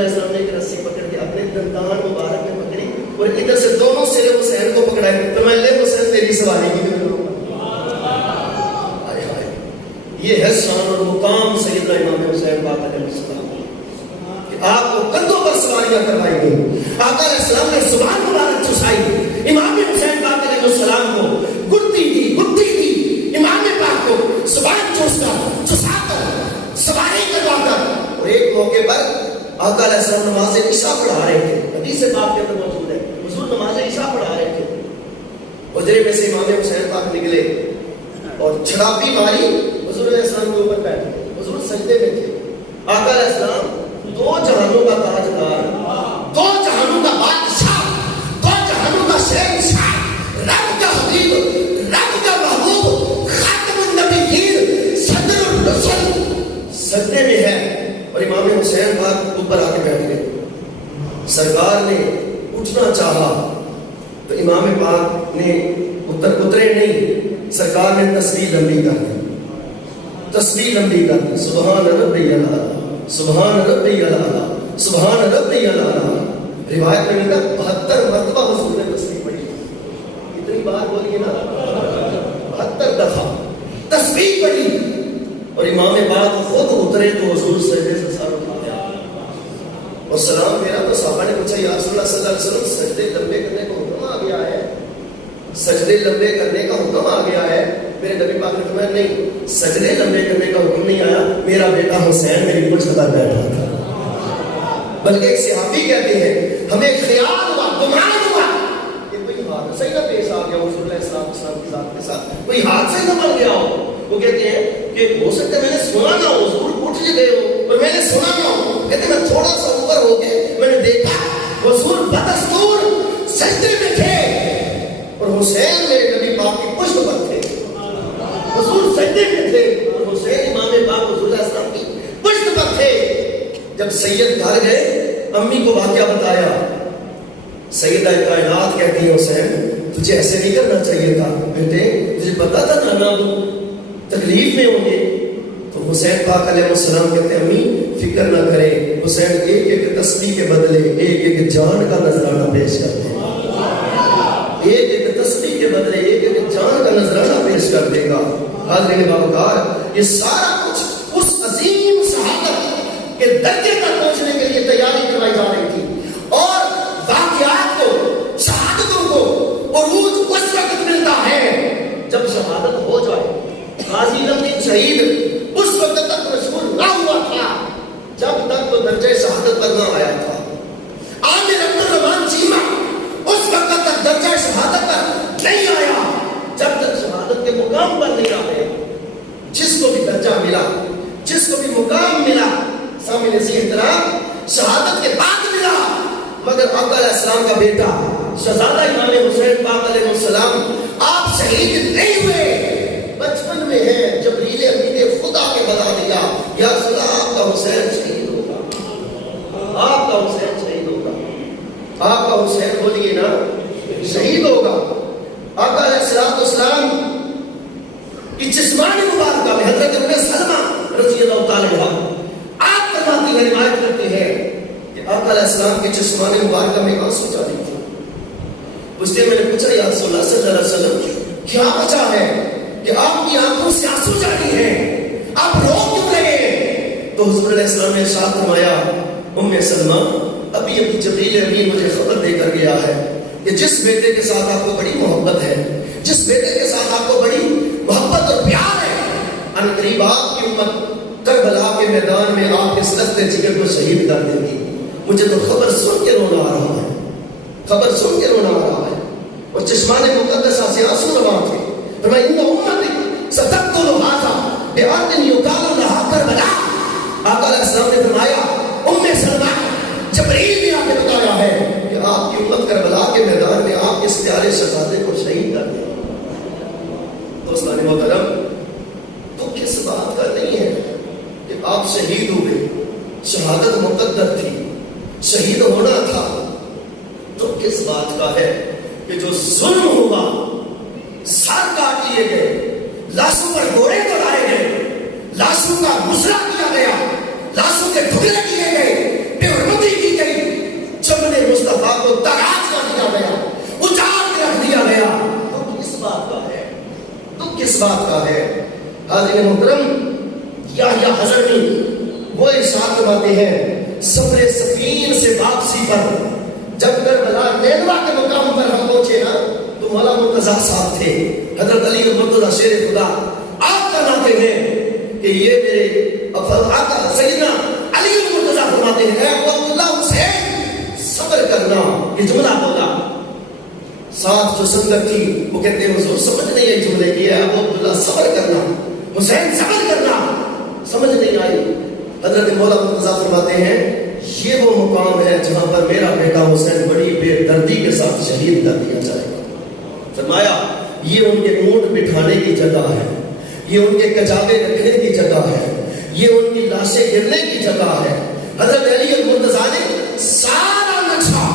علیہ السلام نے ایک رسی پکڑ کے اپنے دندان مبارک میں پکڑی اور ادھر سے دونوں سرے حسین کو پکڑائے تو میں لے حسین تیری سواری کی بھی کروں گا. یہ ہے شان اور مقام سیدنا امام حسین پاک علیہ السلام کہ آپ کو کندھوں پر سواریاں کروائی گئی. آقا علیہ السلام نے زبان مبارک چسائی امام حسین پاک علیہ السلام کو گدی دی امام پاک کو زبان چسا کر سواری کروا کر. اور ایک موقع پر آقا علیہ السلام نماز عشاء پڑھا رہے تھے. حدیث پاک کے اندر موجود ہے حضور نماز عشاء پڑھا رہے تھے. حجرے میں سے امام حسین پاک نکلے اور چھڑاپی ماری حضور علیہ السلام کے اوپر بیٹھ گئے. حضور سجدے میں تھے. آقا علیہ السلام دو جہانوں کا تاجدار, دو جہانوں کا بادشاہ, دو جہانوں کا شہنشاہ, رب کا حبیب, رب کا محبوب, خاتم النبیین, صدر الرسل سجدے میں ہے اور امام حسین پاک اوپر آ کے بیٹھ گئے. سرکار نے اٹھنا چاہا تو امام پاک نے اترے نہیں. سرکار نے تسبیح لمبی کر دی, تسبیح لمبی کر دی. سبحان ربی الاعلی, سبحان ربی الاعلی, سبحان ربی الاعلی. روایت میں ملتا 72 مرتبہ حضور نے تسبیح پڑھی. اتنی بار بولیے نا, 72 دفعہ تسبیح پڑھی. اور امام پاک خود اترے تو حضور سجدے سے سر اٹھایا اور سلام پھیرا. تو صحابہ نے پوچھا یا رسول اللہ صلی اللہ علیہ وسلم سجدے لمبے کرنے کا حکم آ گیا ہے, سجدے لمبے کرنے کا حکم آ گیا ہے. میرے نبی پاک نے فرمایا نہیں, سجدے لمبے کرنے کا حکم نہیں آیا, میرا بیٹا حسین میری پشت پر بیٹھا تھا. بلکہ ایک صحابی کہتے ہیں ہمیں خیال ہوا, گمان ہوا کہ کوئی حادثہ ہی نہ پیش آ گیا حضور علیہ السلام کی ذات کے ساتھ, کوئی حادثہ ہی نہ بن گیا ہو. وہ کہتے ہیں کہ ہو سکتا ہے میں نے سنا نہ ہو, حضور اٹھ گئے ہو اور میں نے سنا نہ ہو. کہتے ہیں میں تھوڑا سا اوپر ہو کے میں نے دیکھا حضور بدستور سجدے میں تھے اور حسین میرے نبی پاک کی پشت پر تھے. حضور سجدے میں تھے اور حسین امام پاک حضور علیہ السلام کی پشت پر تھے. جب سید گھر گئے امی کو واقعہ بتایا. سیدہ کائنات کہتی ہے حسین تجھے ایسے نہیں کرنا چاہیے تھا بیٹے, تجھے پتا تھا نانا ابو تکلیف میں ہوں گے. تو حسین پاک علیہ السلام کہتے ہیں امی فکر نہ کریں, حسین ایک ایک تسبیح کے بدلے ایک ایک جان کا نذرانہ پیش کرتے ہیں. ایک ایک تسبیح کے بدلے ایک ایک جان کا نذرانہ پیش کر دے گا. حاضرین باوقار یہ سارا کچھ اس عظیم شہادت کے درجے تک پہنچنے کے لیے تیاری کروائی جا رہی تھی. اور واقعات کو, شہادتوں کو عروج اس وقت ملتا ہے جب شہادت ہو جائے. غازی الدین شہید اس وقت تک مشہور نہ ہوا تھا جب تک وہ درجہ شہادت پر نہ آیا تھا. عامر عبدالرحمان چیمہ اس وقت تک درجہ شہادت پر نہیں آیا جب تک شہادت کے مقام پر نہیں آئے. جس کو بھی درجہ ملا, جس کو بھی مقام ملا, سامنے سے احترام شہادت کے بعد ملا. مگر آقا علیہ السلام کا بیٹا شہزادہ امام حسین پاک علیہ السلام آپ شہید نہیں ہوئے. بچپن میں ہے جبریل امین نے خدا کے بتا دیا یا رسول اللہ آپ کا حسین شہید ہوگا, آپ کا حسین شہید ہوگا, آپ کا حسین بولیے نا شہید ہوگا. آقا علیہ السلام کی جسمانی مبارکہ میں حضرت ام سلمہ رضی اللہ تعالی عنہا آپ فرماتی ہے, روایت کرتی ہے کہ آقا علیہ السلام کی جسمانی مبارکہ میں آنسو جاری تھا. اس دن میں نے پوچھا یا رسول اللہ صلی اللہ علیہ وسلم کیا وجہ ہے کہ آپ کی آنکھوں سے آنسو جاری ہیں, آپ رو کیوں رہے ہیں؟ تو حضور علیہ السلام نے ارشاد فرمایا ام سلمہ ابھی جبریل امین مجھے خبر دے کر گیا ہے کہ جس بیٹے کے ساتھ آپ کو بڑی محبت ہے, جس بیٹے کے ساتھ آپ کو بڑی محبت اور پیار ہے, ان قریب آپ کی امت کربلا کے میدان میں آپ کے سلسلے جگر کو شہید کر دے گی. مجھے تو خبر سن کے رونا آ رہا ہے, خبر سن کے رونا آ رہا ہے. اور چشمان مقدسہ سے آنسو رواں تھے. فرمایا ان امتی ستقتل هذا بارض يقال لها کربلا. آقا علیہ السلام نے فرمایا ام سلمہ جبریل نے آپ کو بتایا ہے کہ آپ کی امت کربلا کے میدان میں آپ اس پیارے شہزادے کو شہید کر دیں. دوستان محترم تو کس بات کا نہیں ہے کہ آپ شہید ہوئے, شہادت مقدر تھی, شہید ہونا تھا. تو کس بات کا ہے کہ جو ظلم ہوا, سر کاٹ لیے گئے, لاشوں پر گھوڑے چڑھائے گئے, لاشوں کا مسرا کیا گیا, لاشوں کے ٹکڑے کیے گئے, بے حرمت تبدیل کی گئی، جبن مصطفیٰ کو تراش کر دیا گیا، اجاڑ کے رکھ دیا گیا۔ دکھ کس بات کا ہے؟ دکھ کس بات کا ہے؟ حاضرین محترم، یحییٰ حضرمی وہ ارشاد فرماتے ہیں سفر سفین سے واپسی پر جب کربلا نینوا کے مقام پر ہم پہنچے نا تو مولا مرتضیٰ صاحب تھے، حضرت علی مرتضیٰ شیر خدا آپ فرماتے ہیں کہ یہ میرے آقا سیدنا علی مرتضیٰ فرماتے ہیں اے ابو عبداللہ حسین صبر کرنا، یہ جملہ بولا۔ ساتھ جو سنگت تھی وہ کہتے ہیں حضور سمجھ نہیں آئی جملے کی ہے ابو عبداللہ صبر کرنا، حسین صبر کرنا، سمجھ نہیں آئی۔ حضرت مولا مرتضیٰ فرماتے ہیں یہ وہ مقام ہے جہاں پر میرا بیٹا حسین بڑی بے دردی کے ساتھ شہید کر دیا جائے گا۔ فرمایا یہ ان کے اونٹ بٹھانے کی جگہ ہے، یہ ان کے کجاوے رکھنے کی جگہ ہے، یہ ان کی لاشیں گرنے کی جگہ ہے۔ حضرت علی مرتضیٰ نے سارا نقشہ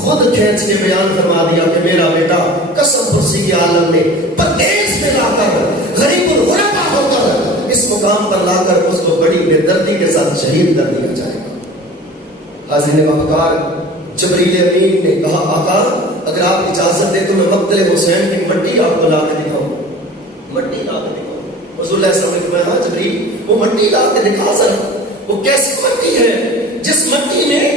خود کھینچ کے بیان فرما دیا کہ میرا بیٹا قسم پرسی کے عالم میں پردیس میں لا کر غریب الغربا ہو کر اس مقام پر لا کر اس کو بڑی بے دردی کے ساتھ شہید کر دیا جائے گا۔ حاضرین وقار، جبریل امین نے کہا آقا اگر آپ اجازت دیں تو میں مقتل حسین کی مٹی آپ کو لا کے دکھاؤں، مٹی لا کے دکھاؤں۔ رسول اللہ صلی اللہ علیہ وسلم نے کہا ہاں جبریل وہ مٹی لا کے دکھا ذرا، وہ کیسی مٹی ہے جس مٹی میں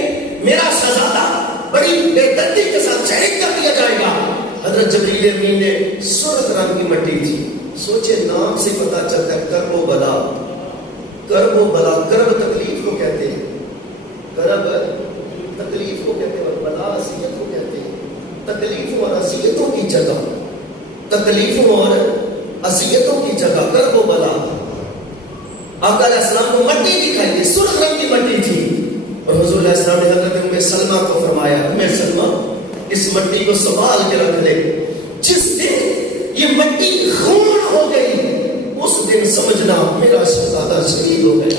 میرا شہزادہ بڑی بے دردی کے ساتھ شہید کر دیا جائے گا۔ حضرت جبریل امین نے سرخ رنگ کی مٹی تھی، سوچے نام سے پتا چلتا ہے کرب و بلا، کرب و بلا، کرب تکلیف کو کہتے ہیں، کرب تکلیف کو کہتے ہیں اور بلا اذیت کو کہتے ہیں۔ تکلیفوں اور اذیتوں کی جگہ، تکلیفوں اور اذیتوں کی جگہ کرب و بلا۔ آقا علیہ السلام کو مٹی دکھائی دی، سرخ رنگ کی مٹی تھی، اور حضور علیہ السلام نے حضرت ام سلمہ کو فرمایا ام سلمہ اس مٹی کو سنبھال کے رکھ لے، جس دن یہ مٹی خون ہو گئی اس دن سمجھنا میرا شہزادہ شہید ہو گیا۔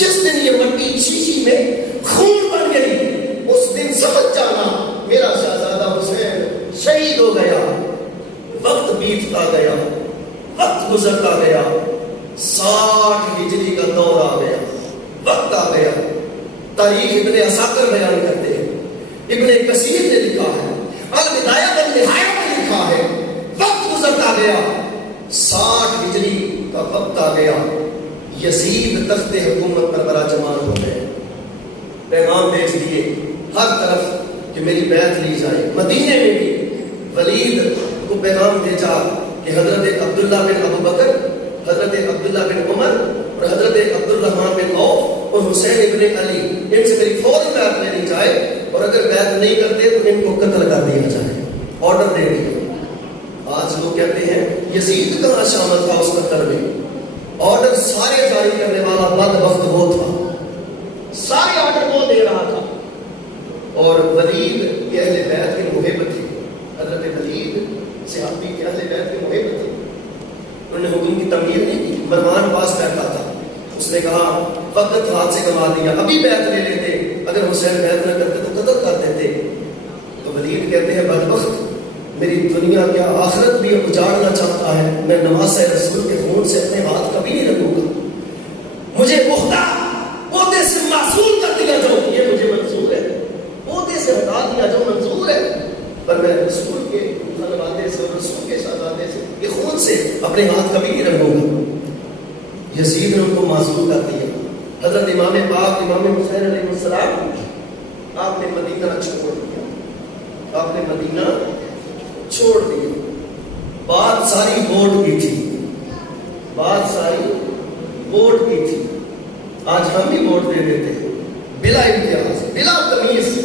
جس دن یہ مٹی شیشی میں خون بن گئی اس دن سمجھ جانا میرا شہزادہ حسین شہید ہو گیا۔ وقت بیتتا گیا، وقت گزرتا گیا، 60 ہجری کا دور آ گیا، وقت آ گیا۔ تاریخ ابن عساکر بیان کرتے ہیں، ابن کثیر نے لکھا ہے، البدایہ والنہایہ میں لکھا ہے، وقت گزرتا گیا، 60 ہجری کا وقت آ گیا، یزید تخت حکومت پر براجمان ہو گئے، پیغام بھیج دیے ہر طرف کہ میری بیعت لی جائے۔ مدینے میں بھی ولید کو پیغام بھیجا کہ حضرت عبداللہ بن ابو بکر، حضرت عبداللہ بن عمر اور حضرت عبد الرحمن بن عوف اور حسین ابن علی ان سے میری فوراً بیعت لینی جائے، اور اگر بیعت نہیں کرتے تو ان کو قتل کر دیا جائے، آرڈر دے دیا۔ آج لوگ کہتے ہیں یزید کہاں شامل تھا اس قتل میں؟ آرڈر سارے جاری کرنے والا بدبخت وہ تھا، سارے آرڈر وہ دے رہا تھا، اور ولید یہ اہل بیت کے محب تھے، حضرت ولید صحابی کے اہل بیت کے محب تھے، انہوں نے حکم کی تمدید نہیں کی۔ مروان پاس بیٹھا تھا، اس نے کہا وقت ہاتھ سے کما دیا، ابھی بیعت لے لیتے، اگر حسین بیعت نہ کرتے تو قتل کر دیتے۔ تو ولید کہتے ہیں بدبخت میری دنیا کیا آخرت بھی اجاڑنا چاہتا ہے، میں نماز رسول کے خون سے اپنے ہاتھ کبھی نہیں رکھوں گا، مجھے عہدے سے معصوم کر دیا جاؤ، یہ مجھے منظور ہے، عہدے سے ہٹا دیا جاؤ منظور ہے، پر میں رسول کے خانوادے سے اور رسول کے شہزادے سے یہ خون سے اپنے ہاتھ کبھی نہیں رکھوں گا۔ یزید نے ان کو معذور کر دیا۔ حضرت امام پاک امام حسین علیہ السلام آپ نے مدینہ چھوڑ دیا، آپ نے مدینہ چھوڑ دیا۔ بات ساری ووٹ کی تھی، بات ساری ووٹ کی تھی۔ آج ہم بھی ووٹ دے دیتے ہیں بلا امتیاز، بلا تمیز،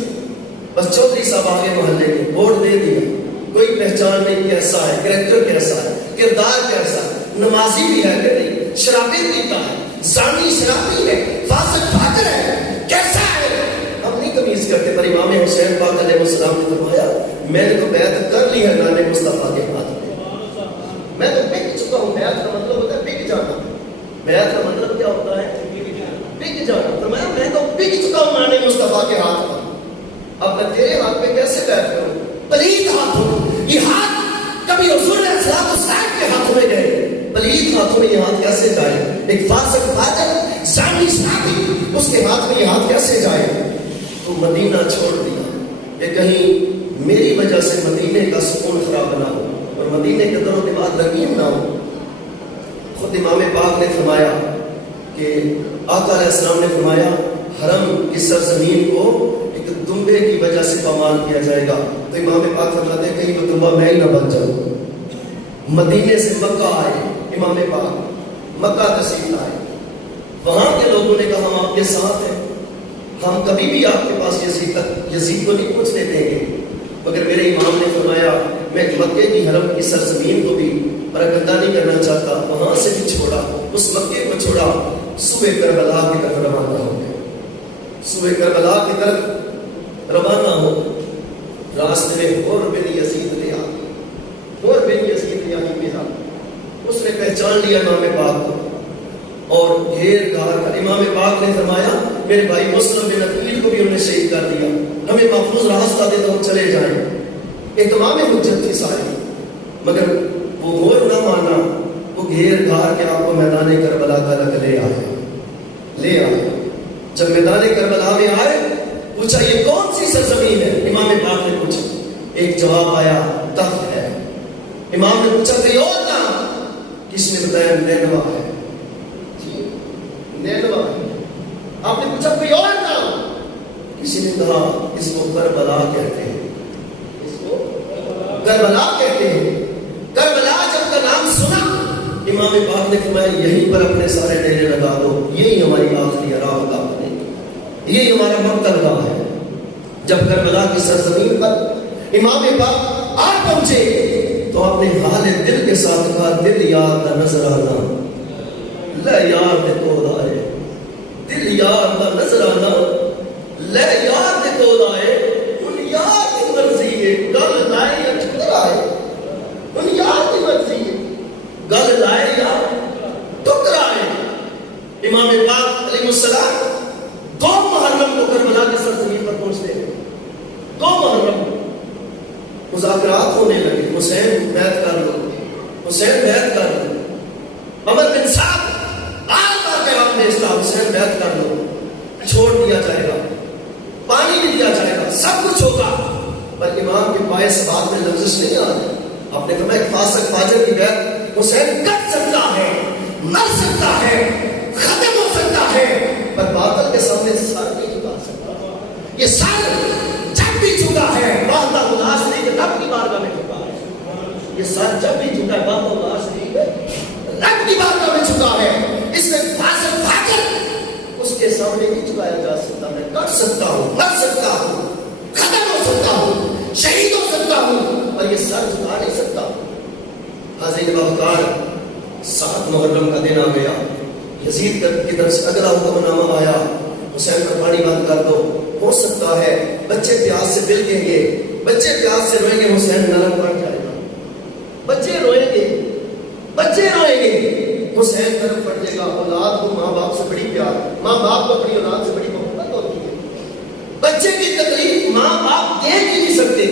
بس چودھری صاحب آگے محلے میں ووٹ دے دیا، کوئی پہچان نہیں کیسا ہے، کریکٹر کیسا ہے، کردار کیسا ہے، نمازی بھی ہے کہ نہیں، شرابی پیتا ہے، زانی شرابی ہے، فاسق فاجر ہے، کیسا ہے، ہم نہیں تمیز کرتے۔ پر امام حسین پاک علیہ السلام نے فرمایا میں نے تو بیعت کر لی ہے نانے مصطفیٰ کے ہاتھ میں، میں تو بک چکا ہوں۔ بیعت کا مطلب ہوتا ہے بک جانا، بیعت کا مطلب کیا ہوتا ہے؟ بک جانا۔ فرمایا میں تو بک چکا ہوں نانے مصطفیٰ کے ہاتھ میں، اب میں تیرے ہاتھ میں کیسے بیعت کروں؟ پلید ہاتھوں، یہ ہاتھ کبھی حضور علیہ السلام کے ہاتھوں میں گئے، پلید ہاتھوں میں یہ ہاتھ کیسے جائے؟ ایک فاسق فاجر زانی شرابی اس کے ہاتھ میں یہ ہاتھ کیسے جائے؟ تو مدینہ چھوڑ دیا کہ کہیں میری وجہ سے مدینے کا سکون خراب نہ ہو اور مدینے کے در و دیوار رنگین نہ ہو۔ خود امام پاک نے فرمایا کہ آقا علیہ السلام نے فرمایا حرم کی سرزمین کو ایک دمبے کی وجہ سے پامال کیا جائے گا، تو امام پاک فرماتے ہیں کہیں وہ دمبا میں ہی نہ بن جاؤں۔ مدینے سے مکہ آئے امام پاک، مکہ تشریف لائے، وہاں کے لوگوں نے کہا ہم آپ کے ساتھ ہیں، ہم کبھی بھی آپ کے پاس یزید کو نہیں پوچھنے دیں گے، مگر میرے امام نے فرمایا میں مکے کی حرم کی سرزمین کو بھی پراگندہ نہیں کرنا چاہتا، وہاں سے بھی چھوڑا، اس مکے کو چھوڑا، صوبے کربلا کی طرف روانہ ہو گئے، صوبے کربلا کی طرف روانہ ہو۔ راستے میں حور بن یزید نے آ حور بن یزید نے ملا، اس نے پہچان لیا امام پاک کو اور گھیر گھار کر امام پاک نے فرمایا میرے بھائی مسلم بن عقیل کو بھی انہوں نے شہید کر دیا، ہمیں محفوظ راستہ دے تو ہم چلے جائیں۔ اہتمام حجت تھی ساری، مگر وہ غور نہ مانا، وہ گھیر گھار کے آپ کو میدان کربلا تک لے آئے۔ جب میدان کربلا میں آئے پوچھا یہ کون سی سرزمین ہے؟ امام پاک نے پوچھا، ایک جواب آیا تف ہے۔ امام نے پوچھا کہ اور نام؟ کس نے بتایا نینوا ہے، نینوا ہے۔ آپ نے پوچھا کوئی اور نام؟ کسی نے کہا اس کو کربلا کہتے ہیں، اس کو کربلا کہتے ہیں۔ کربلا جب کا نام سنا امام پاک نے فرمایا یہیں پر اپنے سارے ڈیرے لگا دو، یہی ہماری آخری آرام گاہ ہے، یہی ہمارا مقتل گاہ ہے۔ جب کربلا کی سرزمین پر امام پاک آ پہنچے تو آپ نے حال دل کے ساتھ کہا دل یاد نہ نظر آنا، لے یاد کو آئے، دل یاد نہ نظر آنا، لے یاد کو آئے، ان یاد کی مرضی ہے گل لائے یا ٹکر آئے، ان یاد کی مرضی ہے گل لائے یا ٹکر آئے۔ امام پاک علیہ السلام 2 محرم کو کربلا کی سرزمین پر پہنچتے ہیں، 2 محرم مذاکرات ہونے لگے، حسین بیعت کر لو، حسین بیعت کر لو، عمر بن سعد آتا کہ آپ نے اسلام، حسین بیعت کر لو، چھوڑ دیا جائے گا، پانی بھی دیا جائے گا، سب کچھ ہوگا، پر امام کے پائے سے بات میں لفظ نہیں آ رہے۔ آپ نے فرمایا فاسق فاجر کی بیعت حسین کر سکتا ہے، مر سکتا ہے، ختم ہو سکتا ہے، پر باطل کے سامنے سر نہیں جھکا سکتا۔ یہ سر جب بھی جھکا ہے وحدہ الاس نہیں کہ رب کی بارگاہ میں جھکا ہے، یہ سر جب بھی جھکا ہے وحدہ الاس نہیں کہ رب کی بارگاہ میں جھکا ہے۔ اس میں فاسق فاجر اس کے سامنے نہیں جھکایا جا سکتا۔ میں کر سکتا ہوں، مر سکتا ہوں، ختم ہو سکتا ہوں، شہید ہو سکتا ہوں، پر یہ سر جھکا نہیں سکتا۔ حاضرین وقار 7 محرم کا دن آ گیا، یزید کی طرف سے اگلا حکم نامہ آیا حسین پر پانی بند کر دو۔ ہو سکتا ہے بچے پیاس سے بلکیں گے، بچے پیاس سے روئیں گے، حسین نرم پڑ جائے گا، بچے روئیں گے، بچے روئیں گے، حسین نرم پڑ جائے گا۔ اولاد کو ماں باپ سے بڑی پیار، ماں باپ کو اپنی اولاد سے بڑی محبت ہوتی ہے۔ بچے کی تکلیف ماں باپ دیکھ ہی نہیں سکتے،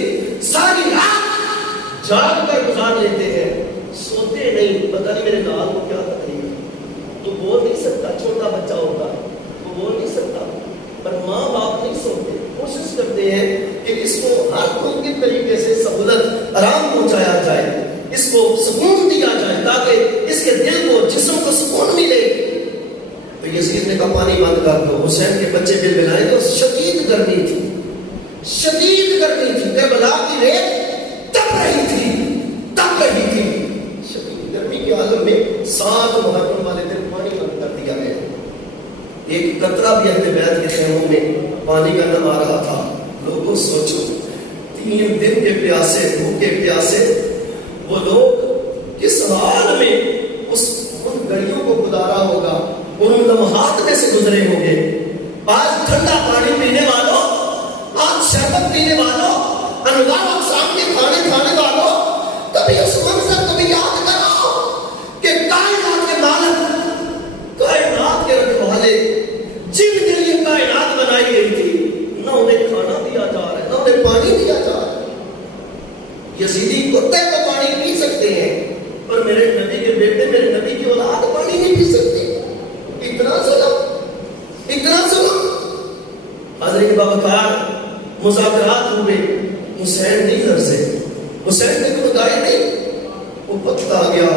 ساری رات جاگ کر گزار لیتے ہیں، سوتے نہیں، پتہ نہیں میرے لال کو کیا تکلیف ہے، تو بول نہیں سکتا، چھوٹا بچہ ہوتا ہے وہ بول نہیں سکتا، پر ماں باپ نہیں سوتے، کوشش کرتے ہیں کہ اس کو ہر ممکن طریقے سے سہولت آرام پہنچایا جائے، اس کو سکون دیا جائے تاکہ اس کے دل کو جسم کو سکون ملے۔ تو یزید نے کہا پانی بند کر دو۔ حسین کے بچے بل بلائے تو شدید گرمی تھی، شدید گرمی تھی، کربلا کی ریت تپ رہی تھی، تپ رہی تھی، شدید گرمی کے عالم میں 7 محرم والے دن پانی بند کر دیا گیا۔ ایک قطرہ بھی اہل بیت کے خیموں میں پانی کا نہ آ رہا تھا۔ لوگوں سوچو 3 دن کے پیاسے، بھوکے پیاسے وہ لوگ کس حال میں ان گھڑیوں کو گزارا ہوگا، ان لمحات میں سے گزرے ہوں گے۔ آج ٹھنڈا پانی پینے والوں، آج شربت پینے والوں، انواع اقسام کے کھانے کھانے والوں، کبھی اس منظر کبھی یاد کرو کہ کائنات کے مالک، کائنات کے رکھوالے، جن کے لیے کائنات بنائی گئی تھی، نہ انہیں کھانا دیا جا رہا ہے، نہ انہیں پانی دیا جا رہا ہے۔ یزیدی کتے کو پانی پی سکتے ہیں، پر میرے نبی کے بیٹے، میرے نبی کی اولاد پانی نہیں پی سکتے۔ اتنا ظلم، اتنا ظلم۔ حضرت حاضرین باوقار مذاکرات ہوئے، حسین نہیں لرزے، حسین نے کوئی گائے نہیں، وہ وقت آ گیا،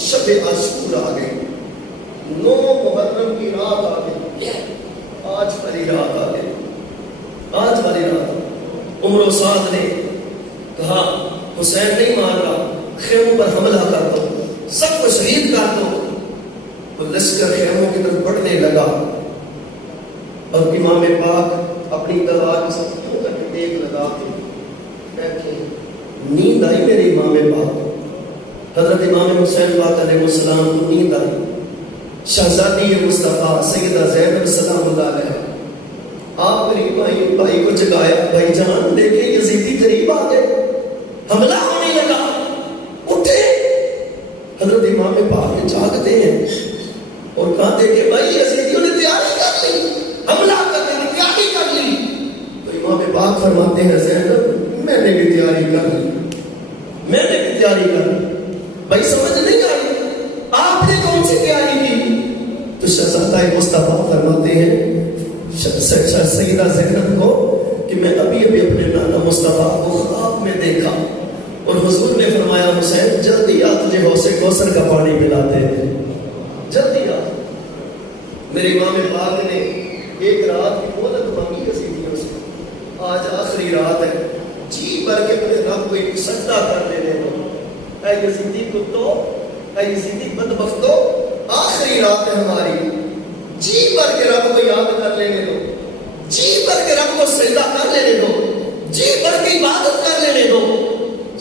شب عاشور آ گئی، 9 محرم کی رات آ گئی، آج والی رات آ گئی، آج والی رات۔ عمر و سعد نے کہا حسین نہیں مان رہا، خیموں پر حملہ کر دو، سب کو شہید کر دو۔ وہ لشکر خیموں کی طرف بڑھنے لگا اور امام پاک اپنی تلوار کے ساتھ کیوں کر کے دیکھ لگا کے بیٹھے۔ نیند آئی میرے امام پاک، حضرت امام حسین پاک علیہ السلام کو نیند آئی۔ شہزادی مصطفیٰ سیدہ زینب سلام اللہ علیہ، آپ میری بھائی کو جگایا، بھائی جان دیکھیں یزیدی قریب آ گئے، حملہ ہونے لگا، اٹھے۔ حضرت امام پاک جاگتے ہیں اور کہتے کہ بھائی یزیدیوں نے تیاری کر لی، حملہ کرنے کی تیاری کر لی۔ تو امام پاک فرماتے ہیں زینب میں نے بھی تیاری کر لی، میں نے بھی تیاری کر لی۔ بھائی سمجھ نہیں آئی آپ نے کون سی تیاری کی؟ تو شہزادہ مصطفیٰ فرماتے ہیں سیدہ زینب کو کہ میں ابھی اپنے نانا مصطفیٰ کو خواب میں دیکھا اور حضور نے فرمایا حسین جلدی آ، تجھے حوض کوثر کا پانی پلاتے ہیں، جلدی آ۔ میرے امام پاک نے ایک رات کی مہلت مانگی یزیدیوں سے، آج آخری رات ہے، جی بھر کے اپنے رب کو ایک سجدہ کر لینے دو۔ اے یزیدی کتو، اے یزیدی بدبختو، آخری رات ہے ہماری، جی بھر کے رب کو یاد کر لینے دو، جی بھر کے رب کو سجدہ کر لینے دو، جی بھر کے عبادت کر لینے دو۔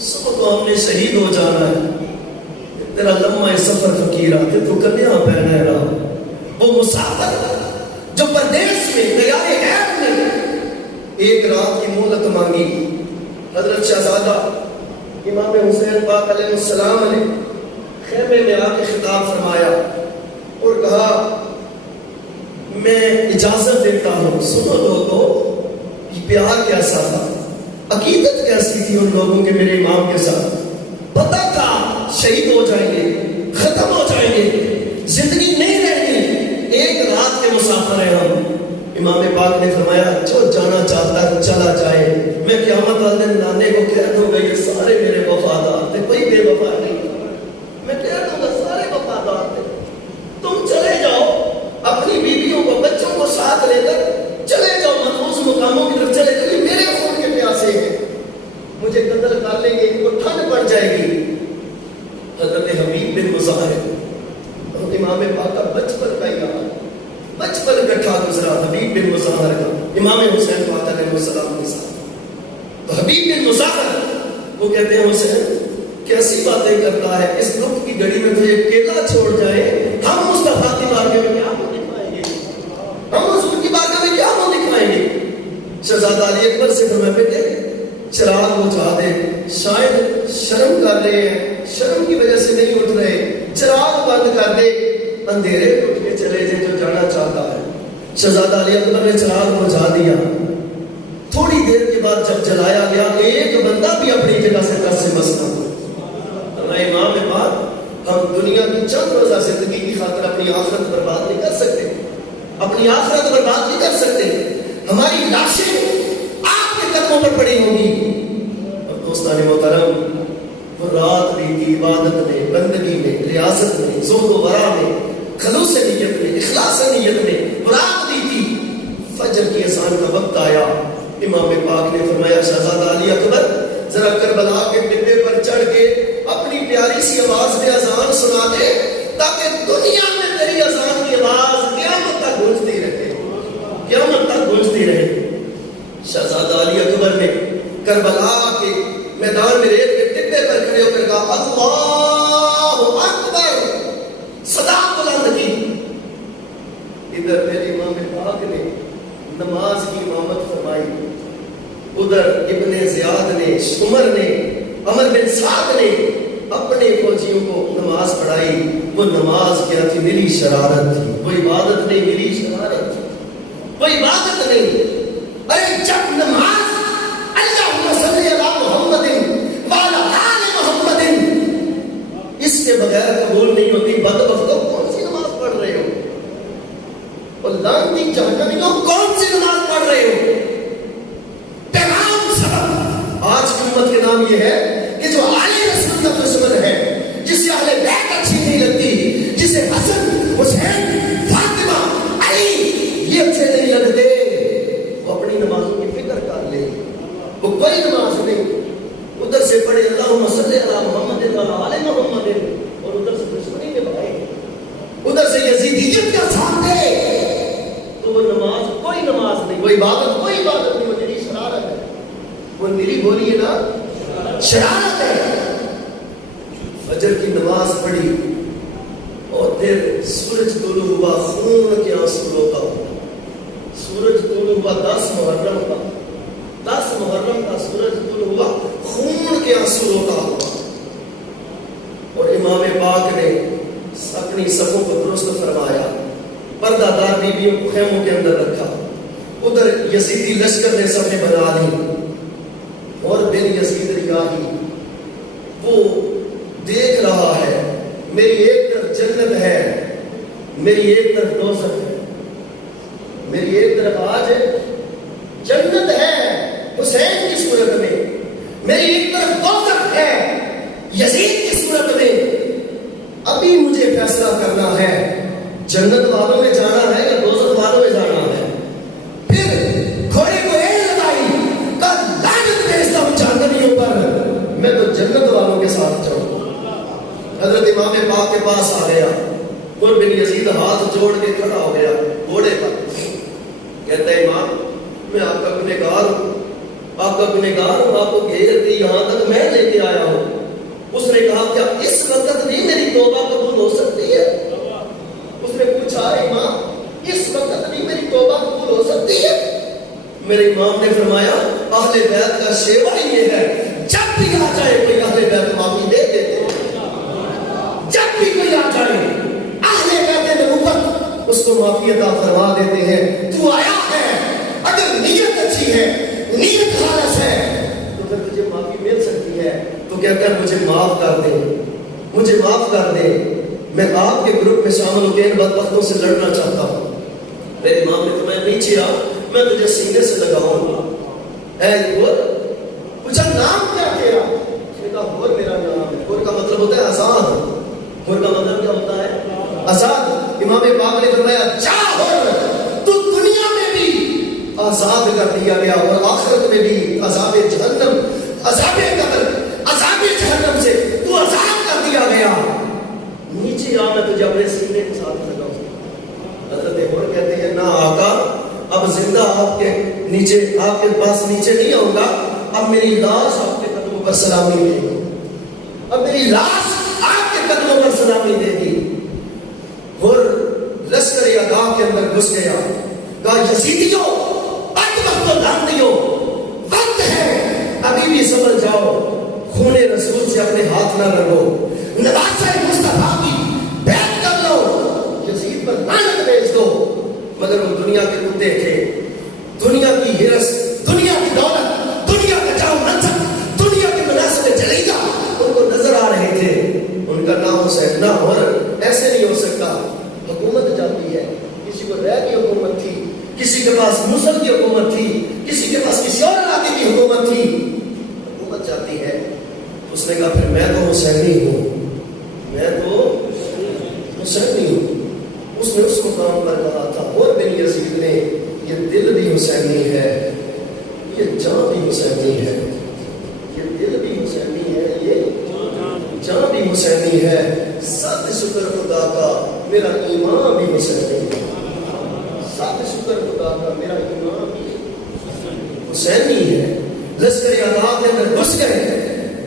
سب تو ہم نے شہید ہو جانا ہے، تیرا لمحہ سفر فقیرہ کہ تو کنیا پہنے رہا۔ وہ مسافر جو پردیس میں تیارے غیب میں ایک رات کی مہلت مانگی، حضرت شہزادہ امام حسین پاک علیہ السلام نے خیمے میں آ کے خطاب فرمایا اور کہا میں اجازت دیتا ہوں، سنو لوگوں یہ پیار کیسا تھا، عقیدت کیسی تھی ان لوگوں کے میرے امام کے ساتھ، پتہ تھا شہید ہو جائیں گے، ختم ہو جائیں گے، زندگی نہیں رہتی، ایک رات کے مسافر ہیں ہم۔ امام پاک نے فرمایا جو جانا چاہتا ہے چلا جائے، میں قیامت والے دن نانے کو کہہ دوں گا یہ سارے میرے وفادار تھے، کوئی بے وفا نہیں، میں کہہ دوں گا سارے وفادار تھے، تم چلے جاؤ اپنی بیویوں کو بچوں کو ساتھ لے کر چلے جاؤ محفوظ مقاموں کی طرف چلے جاؤ، یہ میرے خون کے پیاسے ہیں، مجھے قتل کر لیں گے، ان کو ٹھنڈ پڑ جائے گی۔ حضرت حبیب بن مظاہر امام پاک کا بچپن کا یاد، بچپن کٹھا گزرا حبیب بن مظاہر کا امام حسین پاک علیہ السلام کے ساتھ۔ تو حبیب بن مظاہر وہ کہتے ہیں حسین کیسی باتیں کرتا ہے، اس دکھ کی گھڑی میں تجھے اکیلا چھوڑ جائے، ہم مصطفیٰ کی بارگاہ میں کیا منہ دکھائیں گے، ہم حضور کی بارگاہ میں کیا منہ دکھائیں گے۔ شہزادہ علی اکبر سے فرمایا بیٹے چراغ بجھا دے، شاید شرم کر رہے ہیں، شرم کی وجہ سے نہیں اٹھ رہے، چراغ بند کر دے، اندھیرے میں اٹھ کے چلے جائے جو جانا چاہتا ہے۔ شہزادہ علی اکبر نے چراغ بجھا دیا، تھوڑی دیر کے بعد جب جلایا گیا ایک بندہ بھی اپنی جگہ سے ٹس سے بس نہ ہوا۔ امام پاک ہم دنیا کی چند روزہ زندگی کی خاطر اپنی آخرت برباد نہیں کر سکتے، اپنی آخرت برباد نہیں کر سکتے، ہماری لاشیں آپ کے قدموں پر پڑی ہوگی۔ اور دوستان محترم وہ رات بھی کی عبادت میں، بندگی میں، ریاضت میں، زہد و ورع میں، خلوص نیت میں، اخلاص نیت میں رات بھی تھی۔ فجر کی اذان کا وقت آیا، امام پاک نے فرمایا شہزادہ علی اکبر ذرا کربلا کے ڈبے پر چڑھ کے اپنی پیاری سی آواز میں اذان سنا دے تاکہ دنیا میں تیری اذان کی آواز قیامت تک گونجتی رہے، قیامت تک گونجتی رہے۔ شہزادہ علی اکبر نے کربلا کے میدان میں ریت کے ڈبے پر کھڑے ہو کر کہا اللہ اکبر، صدا بلند کی۔ ادھر میرے امام پاک نے نماز کی امامت فرمائی، ادھر ابن زیاد نے، عمر نے، عمر بن سعد نے اپنے فوجیوں کو نماز پڑھائی۔ وہ نماز کیا تھی؟ ملی شرارت تھی، وہ عبادت نہیں، ملی شرارت تھی، وہ عبادت نہیں۔ ارے جب نماز اللہم صلی علی محمد وعلی آل محمد اس کے بغیر قبول نہیں ہوتی، بدبختوں کون سی نماز پڑھ رہے ہو؟ اور لعنتی جہنمی لوگ کون سی نماز پڑھ رہے ہو؟ امت کے نام یہ ہے کہ جو آل رسول کا دشمن ہے، جسے اہل بیت اچھی نہیں لگتی، جسے حسن، حسین، فاطمہ، علی یہ اچھے نہیں لگتے، وہ اپنی نمازوں کی فکر کر لے، وہ کوئی نماز نہیں، ادھر سے پڑھے اللہم صلی علی محمد و علی محمد، اور ادھر سے دشمنی نبھائے، ادھر سے یزیدیت کا ساتھ دے، تو وہ نماز کوئی نماز نہیں، وہ عبادت کوئی عبادت نہیں، وہ میری شرارت ہے، وہ میری بولیے نا شرارت ہے۔ فجر کی نماز پڑھی اور پھر سورج طلوع ہوا، خون کے آنسو روتا ہوا، سورج طلوع ہوا 10 محرم کا، 10 محرم کا سورج طلوع ہوا، خون کے آنسو روتا ہوا، اور امام پاک نے اپنی صفوں کو درست فرمایا، پردہ دار بیویوں کو خیموں کے اندر رکھا، ادھر یزیدی لشکر نے صفیں بنا لی، اور بن یزید ریاحی وہ دیکھ رہا ہے، میری ایک طرف جنت ہے، میری ایک طرف دوزخ ہے، میری ایک طرف آج جنت ہے حسین کی صورت میں، میری ایک طرف دوزخ ہے یزید کی صورت میں، ابھی مجھے فیصلہ کرنا ہے جنت والوں میں جانا ہے یا دوزخ والوں میں جانا ہے۔ پھر گھوڑے کو ایک لگائی، کل لعنت بھیجتا ہوں جہنمیوں پر، میں تو جنت والوں کے ساتھ جاؤں۔ حضرت امام پاک کے پاس آ گیا، اور بن یزید ہاتھ جوڑ کے کھڑا ہو گیا گھوڑے پر، کہتا ہے امام میں آپ کا گنہگار ہوں، آپ کا گنہگار ہوں، آپ کو گھیر کے یہاں تک میں لے کے آیا ہوں۔ اس نے کہا کیا اس وقت بھی میری توبہ قبول ہو سکتی ہے؟ اس نے پوچھا امام اس وقت بھی میری توبہ قبول ہو سکتی ہے؟ میرے امام نے فرمایا اہل بیت کا شیوا یہ ہے، جب بھی آ جائے کوئی اہل بیت معافی دے دیتے ہیں، جب بھی کوئی آ جائے اہل بیت نبوت اس کو معافی عطا فرما دیتے ہیں۔ تو آیا ہے، اگر نیت اچھی ہے، نیت خالص ہے، تو پھر تجھے معافی مل سکتی ہے۔ تو کہتا ہے مجھے معاف کر دے، مجھے معاف کر دے، میں آپ کے گروپ میں شامل ہو کے ان بدبختوں سے لڑنا چاہتا ہوں۔ میرے امام نے فرمایا نیچے آ، میں تجھے سینے سے لگاؤں گا۔ اے غور، پوچھا نام کیا تیرا؟ اس نے کہا غور میرا نام ہے۔ غور کا مطلب ہوتا ہے آزاد، غور کا مطلب کیا ہوتا ہے؟ آزاد۔ امام پاک نے فرمایا جا غور، تو دنیا میں بھی آزاد کر دیا گیا اور آخرت میں بھی عذاب جہنم، عذاب قبر، عذاب جہنم سے تو آزاد کر دیا گیا۔ نیچے آ، میں تجھے اپنے سینے کے ساتھ لگاؤں۔ حضرت عمر کہتے ہیں نہ آقا، اب زندہ آپ کے نیچے، آپ کے پاس نیچے نہیں آؤں گا، اب میری لاش آپ کے قدموں پر سلامی دے گی، اب میری لاش آپ کے قدموں پر سلامی دے گی۔ اور لشکر اعداء کے اندر گھس گیا، کہا یزیدیوں، بدبختوں، لعنتیوں، وقت ہے ابھی بھی سمجھ جاؤ، خون رسول سے اپنے ہاتھ نہ رگو، نواسہ مصطفیٰ کی بیعت کر لو، یزید پر لعنت بھیج دو۔ مگر وہ دنیا کے کتے تھے، دنیا کی ہرس، دنیا کی دولت، دنیا کا جاؤ منصب، دنیا کے مناصب جلیدہ ان کو نظر آ رہے تھے۔ ان کا نام حسین نہ، اور ایسے نہیں ہو سکتا۔ حکومت جاتی ہے، کسی کو رہ کی حکومت تھی، کسی کے پاس مسلم کی حکومت تھی، کسی کے پاس کسی اور علاقے کی حکومت تھی، حکومت جاتی ہے۔ اس نے کہا پھر میں تو حسینی ہوں، میں تو حسینی ہوں۔ اس نے اس مقام پر کہا تھا، اور بن یزید نے یہ دل بھی حسینی ہے، یہ جان بھی حسینی ہے، یہ دل بھی حسینی ہے، یہ جان بھی حسینی ہے، سب شکر خدا کا میرا ایمان بھی حسینی ہے، سب شکر خدا کا میرا ایمان بھی حسینی ہے۔ لشکر اعداء کے اندر گھس گئے،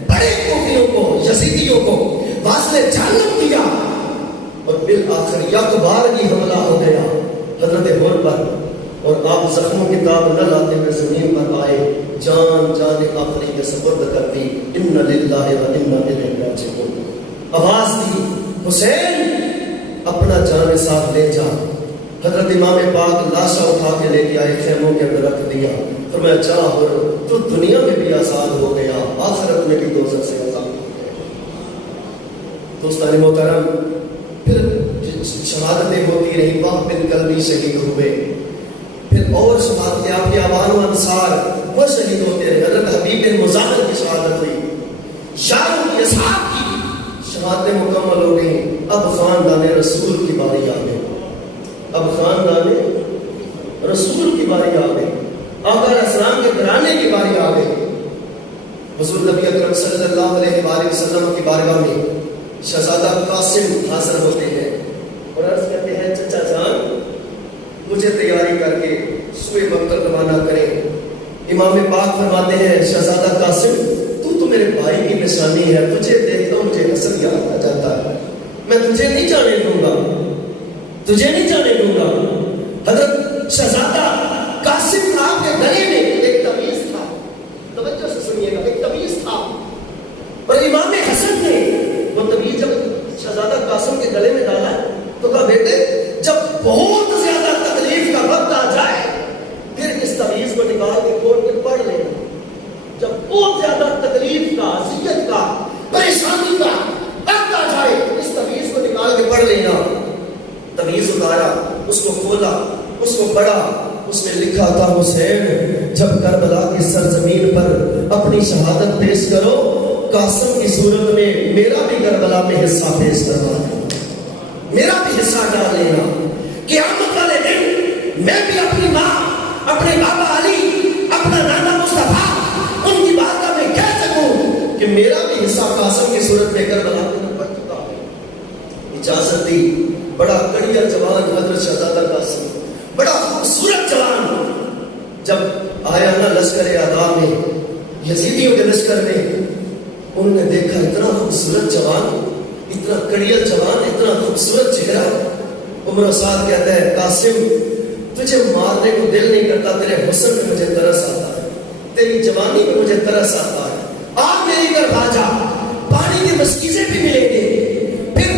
بڑے کوفیوں کو، یزیدیوں کو واصل جہنم دیا، اور بالآخر یک بار کی حملہ ہو گیا حضرت ہور پر، اور آپ زخموں کی تاب نہ لاتے ہوئے زمین پر آئے، جان آخری کے سپرد کر دی، ان للہ و انا الیہ راجعون۔ آواز دی حسین اپنا جان ساتھ لے جا۔ حضرت امام پاک لاشا اٹھا کے لے کے آئے، خیموں کے اندر رکھ دیا، فرمایا جا ہور، تو دنیا میں بھی آزاد ہو گیا، آخرت میں بھی دوزخ سے آزاد ہو گیا۔ دوستان محترم، پھر شہادتیں ہوتی رہی، واہ بن کلبی شہید ہوئے، پھر پھر اور شہادت آپ کے آبان و انصار وہ شہید ہوتے رہے. حضرت حبیب بن مزاحم کی شہادت ہوئی, یاروں کی اصحاب کی شہادتیں مکمل ہو گئی. اب خاندان رسول کی باری آ گئی, اب خاندان رسول کی باری آ گئی, آقا علیہ السلام کے گھرانے کی باری آ گئی. حضور نبی اکرم صلی اللہ علیہ وآلہ وسلم کی بارگاہ میں شہزادہ قاسم حاضر ہوتے ہیں اور عرض کرتے ہیں چچا جان مجھے تیاری کر کے سوئے مقتل روانہ کریں. امام پاک فرماتے ہیں شہزادہ قاسم تو میرے بھائی کی نشانی ہے, تجھے دیکھتا ہوں مجھے حسن یاد آ جاتا ہے, میں تجھے نہیں جانے دوں گا, تجھے نہیں جانے دوں گا. حضرت شہزادہ قاسم آپ کے گلے میں ایک تمیز تھا, توجہ سے سنیے گا, ایک تمیز تھا اور امام حسن نے وہ تمیز جب شہزادہ قاسم کے گلے میں ڈالا تو کہا بیٹے جب بہت زیادہ تکلیف کا وقت آ جائے پھر اس تمیز کو نکال کے کھول کے پڑھ لینا. جب بہت زیادہ تکلیف کا, اذیت کا, پریشانی کا وقت آ جائے اس تمیز کو نکال کے پڑھ لینا. تمیز اتارا, اس کو کھولا, اس کو پڑھا, اس میں لکھا تھا حسین جب کربلا کی سرزمین پر اپنی شہادت پیش کرو قاسم کی صورت میں میرا بھی کربلا میں حصہ پیش کروا دینا, میرا بھی حصہ ڈال لینا. قیامت والے دن میں بھی اپنی ماں, اپنے بابا علی, اپنا نانا مصطفیٰ ان کی بارگاہ میں کہہ سکوں کہ میرا بھی حصہ قاسم کی صورت میں کربلا میں پڑ چکا ہے. اجازت دی. بڑا کڑیا جوان حضرت شہزادہ قاسم, بڑا خوبصورت جوان, جب آیا نا لشکر اعداء میں, یزیدیوں کے لشکر میں, انہوں نے دیکھا اتنا خوبصورت جوان, اتنا کڑیا جوان, اتنا خوبصورت چہرہ. عمر سعد کہتا ہے قاسم تجھے مارنے کو دل نہیں کرتا, تیرے حسن میں مجھے ترس آتا ہے, تیری جوانی میں مجھے ترس آتا ہے. آپ میری طرف آ جا, پانی کی مشکیزیں بھی ملیں گے, پھر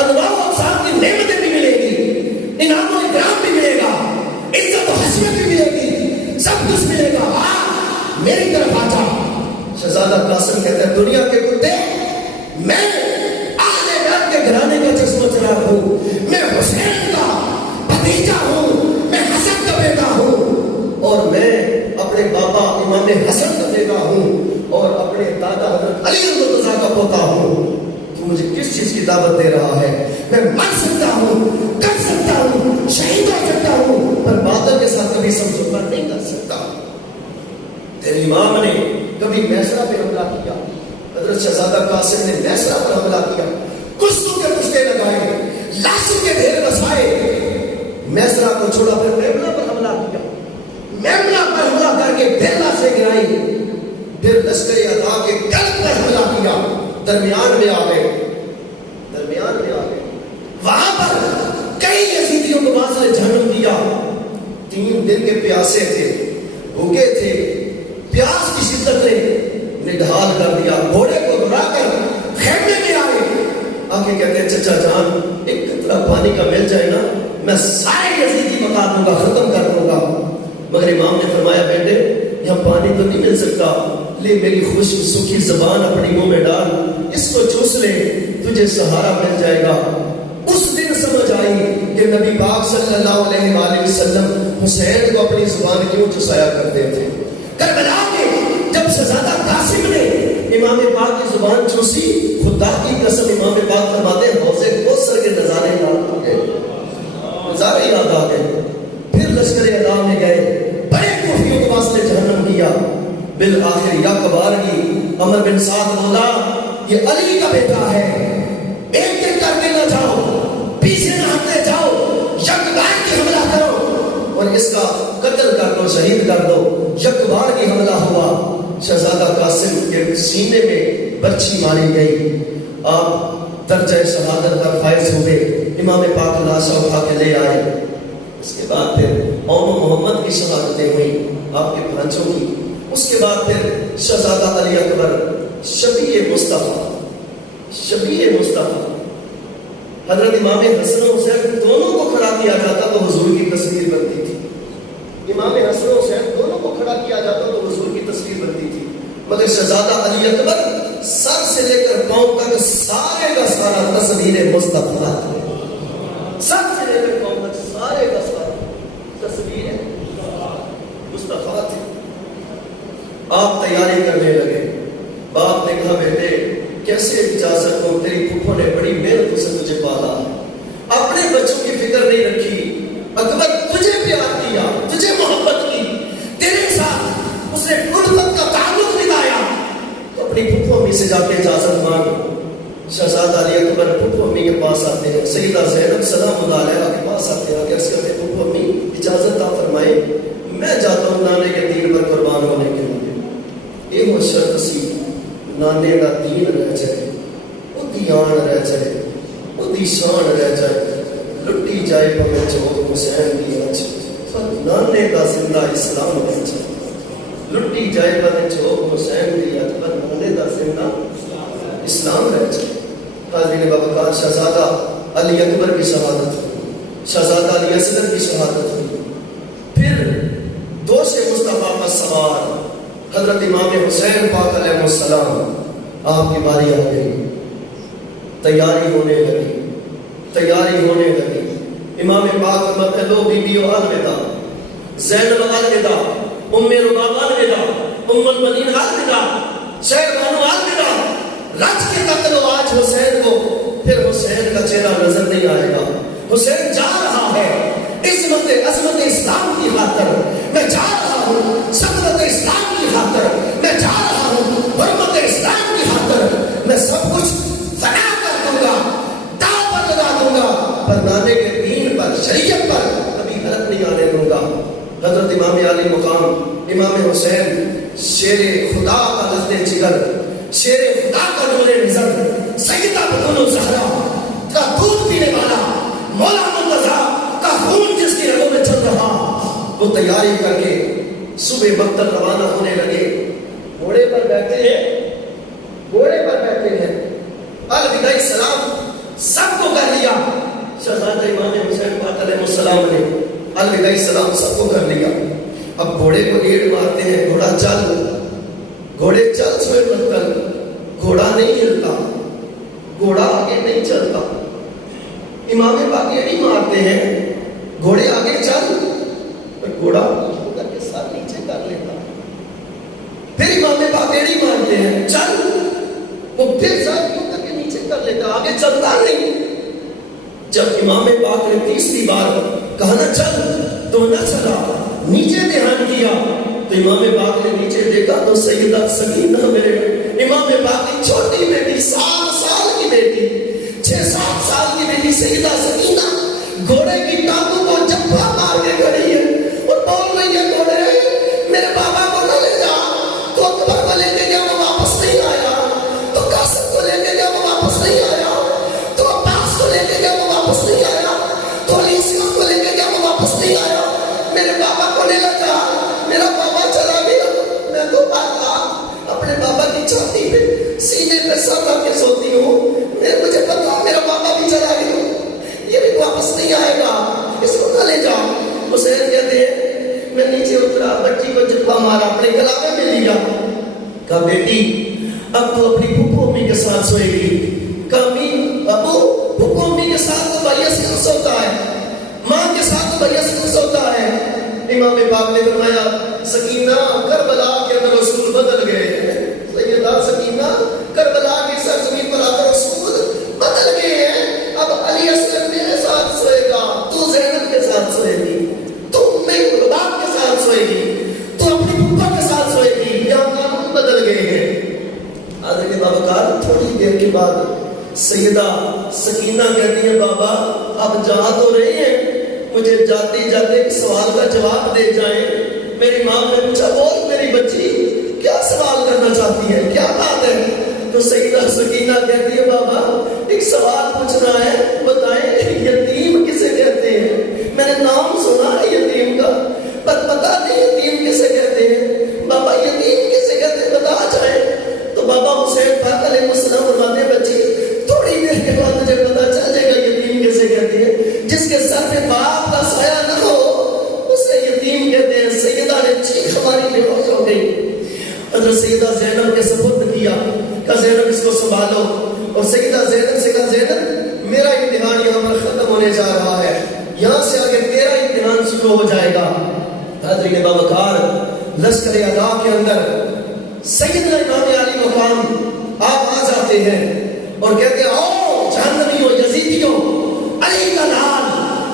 انواع و اقسام کی نعمتیں بھی ملیں گی, انعام و اکرام بھی ملے گا, عزت و حسمت بھی ملے گی, سب کچھ ملے گا. آپ میری طرف آ جا. شہزادہ قاسم کہتا ہے دنیا کے کتے میں آلے بیت کے گھرانے کا چشمہ چراغ ہوں, میں حسین کا بھتیجا ہوں, میں حسن کا بیٹا ہوں, اور میں اپنے بابا امام حسن کا بیٹا ہوں, اور اپنے دادا حضرت علی المرتضیٰ کا پوتا ہوں. تو مجھے کس چیز کی دعوت دے رہا ہے؟ میں مر سکتا ہوں, کر سکتا ہوں, شہید ہو سکتا ہوں, پر بادل کے ساتھ کبھی سمجھوتا نہیں کر سکتا. تیرے امام نے کبھی میسرا پہ حملہ کیا, حضرت شہزادہ قاسم نے میسرا پر حملہ کیا, کشتوں کے پشتے لگائے, لاشوں کے ڈھیر بسائے, میسرا کو چھوڑا پھر میمنہ پر حملہ کیا, میمنہ پر حملہ کر کے پھر لاشیں گرائی, پھر لشکر اعداء کے قلب پر حملہ کیا, درمیان میں آ گئے, درمیان میں آ گئے. وہاں پر کئی یزیدیوں کو واصل جہنم دیا. 3 دن کے پیاسے تھے, بھوکے تھے, پیاس کی شدت نے نڈھال کر دیا. گھوڑے کو دوڑا کر خیمے میں آئے, آگے کہتے ہیں چچا جان ایک قطرہ پانی کا مل جائے نا میں سارے یزیدی بتا دوں گا, ختم کر دوں گا. مگر امام نے فرمایا بیٹے یہاں پانی تو نہیں مل سکتا, لے میری خشک سوکھی زبان اپنی منہ میں ڈال, اس کو چوس لے, تجھے سہارا مل جائے گا. اس دن سمجھ آئی کہ نبی پاک صلی اللہ علیہ وآلہ وسلم حسین کو اپنی زبان کیوں چسایا کرتے تھے. کربلا میں جب شہزادہ قاسم نے امام پاک کی زبان چوسی, خدا کی قسم امام پاک فرماتے ہیں حوض کوثر کے نظارے یاد آ گئے, نظارے یاد آ گئے. پھر لشکر اعداء میں گئے, بڑے کوفیوں کو واصل جہنم کیا. بالآخر یا کبارگی عمر بن سعد اللہ یہ علی کا بیٹا ہے, ایک ایک کر کے نہ جاؤ, پیچھے نہ ہٹتے جاؤ, یک بار کی حملہ کرو اور اس کا قتل کر دو, شہید کر دو. یک بار کی حملہ ہوا, شہزادہ قاسم کے سینے میں برچھی ماری گئی, آپ درجہ شہادت پر فائز ہوئے. امام پاک لاشا اٹھا کے لے آئے. اس کے بعد پھر محمد کی شہادتیں ہوئی, آپ کے بھانجوں کی. اس کے بعد پھر شہزادہ علی اکبر, شفیع مصطفیٰ, شفیع مصطفیٰ. حضرت امام حسن و حسین دونوں کو کھڑا کیا جاتا تو حضور کی تصویر بنتی تھی. امام حسن و حسین دونوں کو کھڑا کیا جاتا تو حضور کی تصویر بنتی تھی. مگر شہزادہ علی اکبر سر سے لے کر پاؤں تک سارے کا سارا تصویر مصطفیٰ, سر سے لے کر پاؤں تک سارے کا سارا تصویر اجازت کو تیری پھپھو نے بڑی محنت سے تجھے پالا، اپنے بچوں کی فکر نہیں رکھی، اکبر تجھے پیار کیا، تجھے محبت کی، تیرے ساتھ اس نے الفت کا تعلق نبھایا، تو اپنی پھپھو امی سے جا کے اجازت مانگ۔ شہزادہ علی اکبر پھپھو امی کے پاس آتے ہیں، سیدہ زینب سلام اللہ علیہا کے پاس آتے ہیں، عرض کرتے ہیں پھپھو امی اجازت آپ فرمائے، میں جاتا ہوں نانے کے دین پر قربان ہونے کے لیے۔ یہ وہ شرط سی نانے کا دین رہ جائے، وہ دیان رہ جائے، وہ دی شان رہ جائے، لٹی جائے پہ چوک حسین کی آج، پر نانے کا زندہ اسلام رہ جائے، لٹی جائے پہ چوک حسین کی آج، پر نانے کا زندہ اسلام رہ جائے۔ حاضرین باوقار شہزادہ علی اکبر کی شہادت ہوئی، شہزادہ علی اصغر کی شہادت ہوئی، پھر دوش مصطفیٰ کا سوار حضرت امام حسین پاک علیہ السلام، آپ کی باری آ گئی، تیاری ہونے لگی، تیاری ہونے لگی۔ امام پاک مطلو بی بیو الوداع، زینب الوداع، ام رباب الوداع، ام المنین الوداع، شہر بانو الوداع، رج کے قتل و آج حسین کو، پھر حسین کا چہرہ نظر نہیں آئے گا۔ حسین جا رہا ہے عظمت اسلام کی خاطر، میں جا رہا ہوں صدرت اسلام کی خاطر، میں جا رہا ہوں حرمت اسلام کی خاطر، میں سب کچھ فنا کر دوں گا، داؤ پر لگا دوں گا، پر نانے کے دین پر، شریعت پر کبھی غلط نہیں آنے دوں گا۔ حضرت امام علی مقام امام حسین شیر خدا کا لخت جگر، شیر خدا کا نور نظر، سیدہ بطول الزہرا کا دودھ پینے والا، مولا مرتضیٰ کا خون جس کی رگوں میں چل رہا، وہ تیاری کر کے صبح مقتل روانہ ہونے لگے۔ گھوڑے پر بیٹھے ہیں، گھوڑے پر بیٹھے ہیں، الوداع السلام سب کو کر لیا، شہزادہ امام حسین پاک علیہ السلام نے الوداع السلام سب کو کر لیا۔ اب گھوڑے کو ایڑ مارتے ہیں، گھوڑا چل، گھوڑے چل سوئے مقتل، گھوڑا نہیں ہلتا، گھوڑا آگے نہیں چلتا۔ امام پاک ایڑی مارتے ہیں، گھوڑے آگے چل، گھوڑا کر کے سر نیچے کر لیتا۔ پھر امام پاک ایڑی مارتے ہیں، چل، وہ پھر سر کر کے نیچے کر لیتا، آگے چلتا نہیں۔ جب امام پاک نے تیسری بار کہا نہ چل تو نہ چلا، نیچے دھیان کیا تو امام پاک نے نیچے دیکھا تو سیدہ سکینہ میرے امام پاک کی چھوٹی بیٹی، 7 سال کی بیٹی، 6-7 سال کی بیٹی سیدہ سکینہ گھوڑے کی ٹانگوں کو جبھا مار کے کھڑی ہے اور بول رہی ہے گھوڑے میرے بابا کو نہ لے جا، تو اکبر کو لے کے گیا وہ واپس نہیں آیا، تو قاسم کو لے کے گیا وہ واپس نہیں آیا، تو عباس کو لے کے گیا وہ واپس نہیں آیا، تو علی اصغر کو لے کے گیا وہ واپس نہیں آیا، میرے بابا کو لے جا، میرا بابا چلا گیا۔ میں تو اپنے بابا کی چھاتی پہ سینے پہ سر رکھ کے سوتی ہوں، مجھے پتا میرا بابا بھی چلا گیا، یہ بھی واپس نہیں آئے گا، اس کو نہ لے جا۔ حسین کہتے ہیں میں نیچے اترا، بچی کو جبھا مارا، اپنے گلابے میں لیا، کہا بیٹی اب تو اپنی پھپھو امی کے ساتھ سوئے گی۔ کہا امی ابو پھپھو امی کے ساتھ تو بھائی اصغر سوتا ہے، ماں کے ساتھ تو بھائی اصغر سوتا ہے۔ امام پاک نے فرمایا سکینہ کربلا کے اندر رسول بدل گئے، سیدہ سکینہ کربلا کی سرزمین پر آ کر رسول بدل گئے ہیں، اب علی اصغر میرے ساتھ سوئے گا، تو زینب کے ساتھ سوئے گی، تو ام رباب کے ساتھ سوئے گی، تو اپنی پھپھا کے ساتھ سوئے گی، یہاں قانون بدل گئے ہیں۔ حضرت باوقار تھوڑی دیر کے بعد سیدہ سکینہ کہتی ہے بابا اب جا تو رہے ہیں، مجھے جاتے جاتے ایک سوال کا جواب دے جائیں۔ میری ماں نے پوچھا بول میری بچی کیا سوال کرنا چاہتی ہے، کیا بات ہے؟ تو سیدہ سکینہ کہتی ہے بابا ایک سوال پوچھنا ہے، بتائیں یتیم کسے کہتے ہیں؟ میں نے نام سنا ہے یتیم کا پر پتا نہیں یتیم کسے کہتے ہیں، بابا یتیم کسے کہتے ہیں بتا جائیں۔ تو بابا حسین پاک علیہ السلام فرماتے بچی تھوڑی دیر کے بعد مجھے پتا چل جائے گا یتیم کسے کہتے ہیں، جس کے سر پہ باپ کا سایہ نہ ہو اسے یتیم کہتے ہیں۔ سیدہ نے چیخ ماری بے ہوش ہو گئی، حضرت سیدہ زینب کے سپرد کیا، کہا زینب اس کو سنبھالو، اور سیدہ زینب سے کہا زینب میرا امتحان یہاں پر ختم ہونے جا رہا ہے، یہاں سے آگے تیرا امتحان شروع ہو جائے گا۔ حضرت باوقار لشکر ادا کے اندر سیدنا امام علی مقام آپ آ جاتے ہیں، اور کہتے آؤ جہنمیوں یزیدیوں، علی کا لال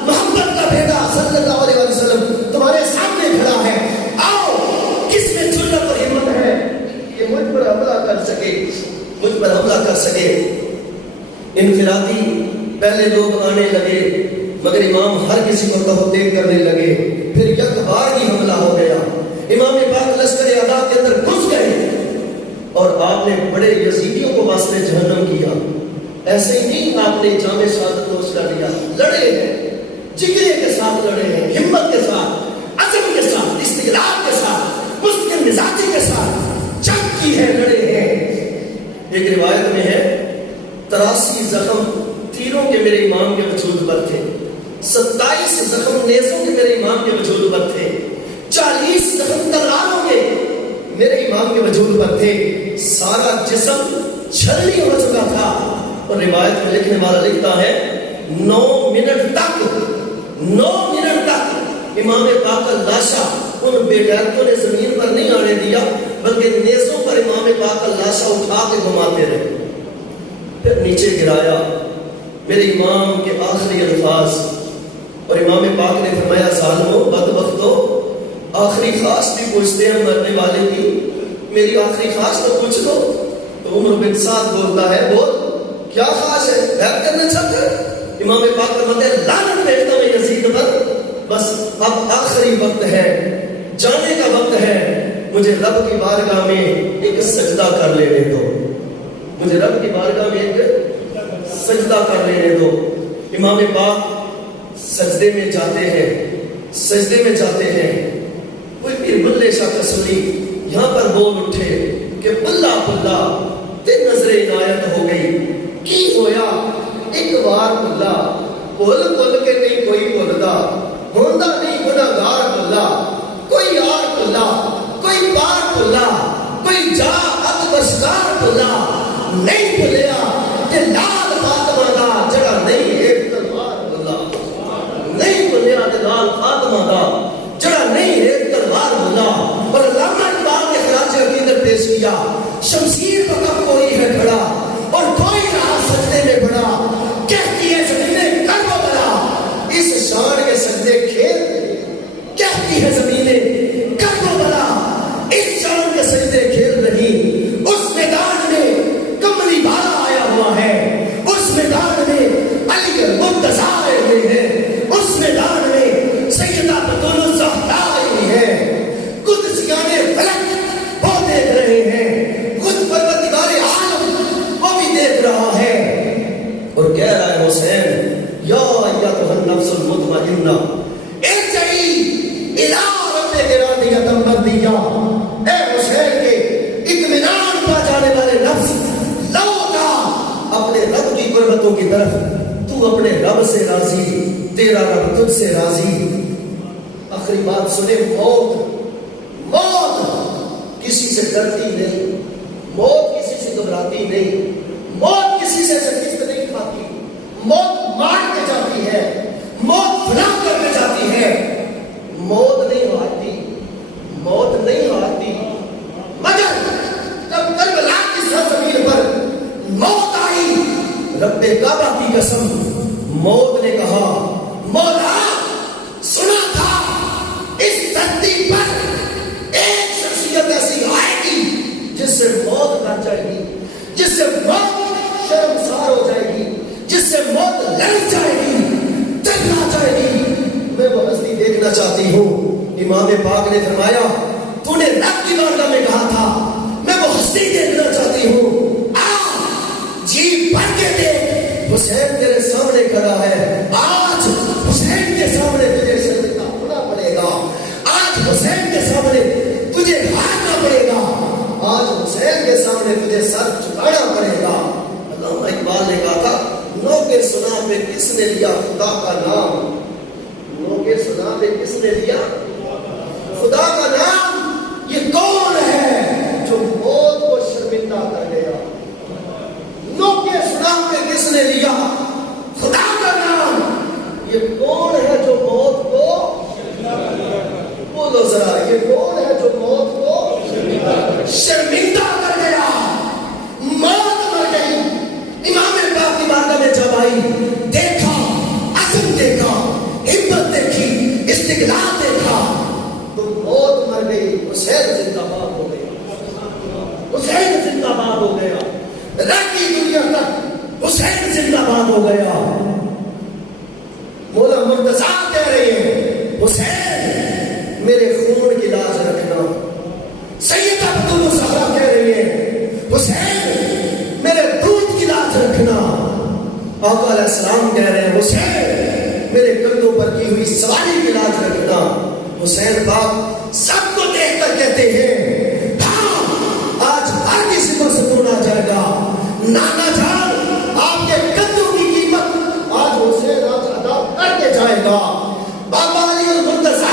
محمد کا بیٹا صلی اللہ علیہ وسلم تمہارے سامنے کھڑا ہے، آؤ کس میں جرأت اور ہمت ہے کہ مجھ پر حملہ کر سکے، مجھ پر حملہ کر سکے۔ انفرادی پہلے لوگ آنے لگے مگر امام ہر کسی کو تہدید کرنے لگے، پھر یک بار ہی حملہ ہو گیا، امام پاک لشکر اعداد کے اندر گھس گئے اور آپ نے بڑے یزیدیوں کو واسطے جہنم کیا۔ ایسے ہی نہیں آپ نے جامع شہادت نوش کر لیا، لڑے ہیں، جگرے کے ساتھ لڑے ہیں، ہمت کے ساتھ، عزم کے ساتھ، استقلال کے ساتھ، مستقل مزاجی کے ساتھ جنگ کی ہے، لڑے ہیں۔ ایک روایت میں ہے 83 زخم تیروں کے میرے امام کے وجود پر تھے، 27 زخم نیزوں کے میرے امام کے وجود پر تھے، 40 زخم تلواروں کے میرے امام کے وجود پر تھے، سارا جسم چھلنی ہو چکا تھا۔ اور روایت میں لکھنے والا لکھتا ہے 9 منٹ تک امام پاک کا لاشا ان بے غیرتوں نے زمین پر نہیں آنے دیا، بلکہ نیزوں پر امام پاک کا لاشا اٹھا کے گھماتے رہے، پھر نیچے گرایا۔ میرے امام کے آخری الفاظ، اور امام پاک نے فرمایا ظالموں بدبختوں، آخری خواہش بھی پوچھتے ہیں مرنے والے کی، میری آخری خواہش تو پوچھ لو۔ تو عمر بن سعد بولتا ہے بول کیا خواہش ہے، بیعت کرنا چاہتے ہیں؟ امام پاک فرماتے ہیں لعنت بھیجتا ہوں یزید پر، بس اب آخری وقت ہے، جانے کا وقت ہے، مجھے رب کی بارگاہ میں ایک سجدہ کر لینے دو، مجھے رب کی بارگاہ میں ایک سجدہ کر لینے دو۔ امام پاک سجدے میں جاتے ہیں، سجدے میں جاتے ہیں۔ کوئی پیر ملے شاہ کسوری یہاں پر بول اٹھے کہ بلا بلا تے نظر عنایت ہو گئی، کی ہویا ایک بار بلا، بول بول کے نہیں کوئی بولدا، ہوندا نہیں گناہگار بلا، کوئی یار بلا، کوئی پار بلا، کوئی جا ات بشکار بلا، نہیں بھلیا کہ لال فاطمہ دا جڑا نہیں ایک تلوار بلا، نہیں بھلیا کہ لال فاطمہ دا جڑا نہیں ایک تلوار بلا۔ اور علامہ اقبال نے خراج عقیدت پیش کیا، شمشیر پر کب کوئی ہے کھڑا اور کوئی رہا سجدے میں بڑا، کہتی ہے زمینیں کر و بلا، اس شان کے سجدے کھیل، کہتی ہے زمینیں کر و بلا، اس شان کے سجدے کھیل رہی۔ اس میدان میں کملی بالا آیا ہوا ہے، اس میدان میں علی المرتضیٰ آئے ہوئے ہیں، اس میدان میں سیدہ بطول الزہرا آئی ہوئی ہے، قدسیان فلک وہ دیکھ رہے ہیں، خود پروردگار عالم وہ بھی دیکھ رہا ہے، اور کہہ رہا ہے حسین یا ایتھا النفس المطمئنہ ارجعی الی ربک راضیۃ مرضیہ، اے حسین کے اطمینان پا جانے والے نفس لوٹا اپنے رب کی قربتوں کی طرف، تو اپنے رب سے راضی، تیرا رب تجھ سے راضی۔ آخری بات سنے، موت کسی سے ڈرتی نہیں، موت کسی سے گھبراتی نہیں، موت کسی سے شکست نہیں کھاتی، موت مار کے جاتی ہے، موت فنا کر کے جاتی ہے، موت نہیں ہارتی، موت نہیں ہارتی۔ مگر جب کربلا کی سرزمین پر موت آئی، رب کعبہ کی قسم، موت نے کہا مولا سنا تھا اس دھرتی پر ایک شخصیت ایسی آئے گی جس سے موت ڈر جائے گی، جس سے موت شرمسار ہو جائے گی، جس سے موت لڑ جائے گی، ڈرنا جائے گی، میں وہ ہستی دیکھنا چاہتی ہوں۔ امام پاک نے فرمایا تو نے رب کی بارگاہ میں کہا تھا میں وہ ہستی دیکھنا چاہتی ہوں، آ جی بھر کے دیکھ، حسین تیرے سامنے کھڑا ہے، آج حسین کے سامنے تجھے سجدہ ہونا پڑے گا، آج حسین کے سامنے تجھے ہارنا پڑے گا، آج حسین کے سامنے تجھے سر جھکانا پڑے گا۔ علامہ اقبال نے کہا تھا نو کے سنا پہ کس نے لیا خدا کا نام، نو کے سنا پہ کس نے لیا خدا کا نام، یہ کون ہے جو موت کو شرمندہ کر گیا؟ نو کے سنا پہ کس نے لیا خدا کا نام، یہ کون ہے جو موت کو، بولو ذرا، یہ کون ہے جو موت کو شرمندہ کر گیا؟ موت مر گئی، حسین زندہ باد ہو گیا، حسین زندہ باد ہو گیا، رہتی دنیا تک حسین زندہ باد ہو گیا۔ مولا مرتضیٰ کہہ رہے ہیں حسین میرے خون کی لاج رکھنا، سیدہ بطول الزہرا کہہ رہی ہیں حسین میرے دودھ کی لاج رکھنا، آقا علیہ السلام کہہ رہے ہیں حسین میرے کندھوں پر کی ہوئی سواری کی لاج رکھنا۔ حسین باپ سب کو دیکھ کر کہتے ہیں ہاں آج ہر کسی کو سکون آ جائے گا، نانا جان آپ کے کندھوں کی قیمت آج حسین آج ادا کر کے جائے گا، بابا علی المرتضیٰ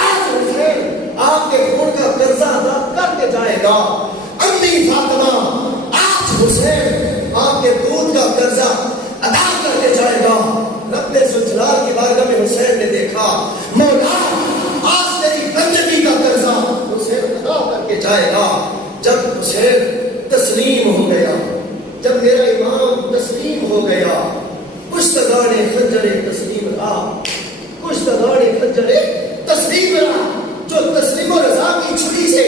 آج حسین آپ کے خون کا قرضہ ادا کر کے جائے گا، امی فاطمہ آج حسین آپ کے دودھ کا قرضہ ادا کر کے جائے گا۔ رب ذوالجلال کی بارگاہ میں حسین نے دیکھا مولا آج تیری بندگی کا قرضہ حسین ادا کر کے جائے گا۔ جب حسین تسلیم ہو گیا، جب میرا امام تسلیم ہو گیا، کشتگان خنجر تسلیم رہا، کشتگان خنجر تسلیم رہا، جو تسلیم و رضا کی چھری سے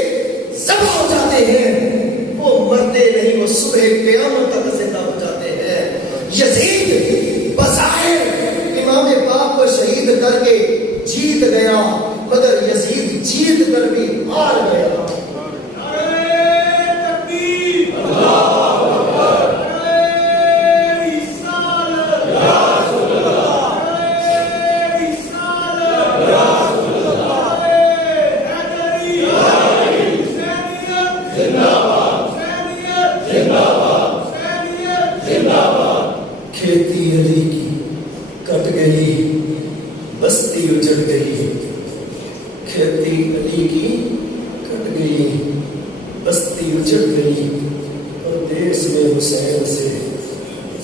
ذبح ہو جاتے ہیں وہ مرتے نہیں، وہ صبح قیامت تک زندہ ہو جاتے ہیں۔ یزید بظاہر امام پاک کو شہید کر کے جیت گیا، مگر یزید جیت کر بھی ہار گیا۔ کھیتی علی کی کٹ گئی، بستی اجڑ گئی، کھیتی علی کی کٹ گئی، بستی اجڑ گئی، اور دیس میں حسین سے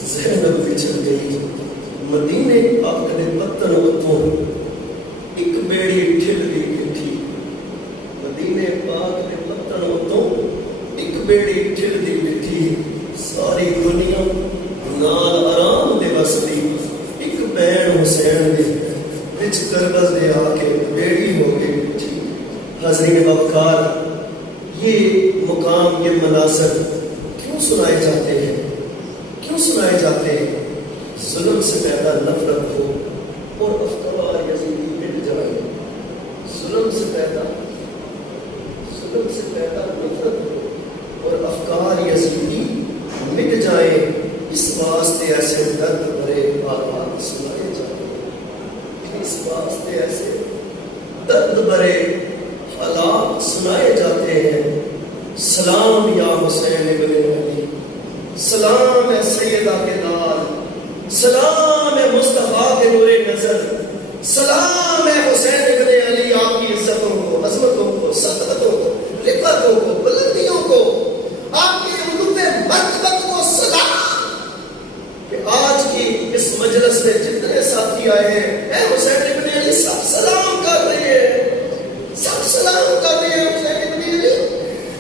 زینب بچھڑ گئی۔ مدینے پاک نے پتن اتوں ایک بیڑی ٹھل دی بیٹھی، مدینے پاک نے پتن اتوں ایک بیڑی ٹھل دی بیٹھی، ساری دنیا نال آرام دے وسدی، ایک بہن حسین دے وچ کربل دے آ کے بیڑی ہو گئی بیٹھی۔ حاضرین وقار یہ مقام، یہ مناظر کیوں سنائے جاتے ہیں؟ کیوں سنائے جاتے ہیں؟ ظلم سے پیدا نفرت ہو اور افکار یزیدی مٹ جائے، ظلم سے پیدا نفرت ہو اور افکار یزیدی مٹ جائے، اس واسطے ایسے درد بھرے آواز سنائے جاتے ہیں، اس واسطے ایسے درد بھرے حالات سنائے جاتے ہیں۔ سلام یا حسین ابن علی، سلام ہے سیدہ کے لال، سلام ہے مصطفیٰ کے نور نظر، سلام ہے حسین ابن علی آپ کی عزتوں کو، عظمتوں کو، سطوتوں کو، رفعتوں کو، بلندیوں کو، آپ کی علوم مرتبت کو سلام۔ آج کی اس مجلس میں جتنے ساتھی آئے ہیں اے حسین ابن علی سب سلام کر رہے ہیں، سب سلام کر رہے ہیں حسین ابن علی،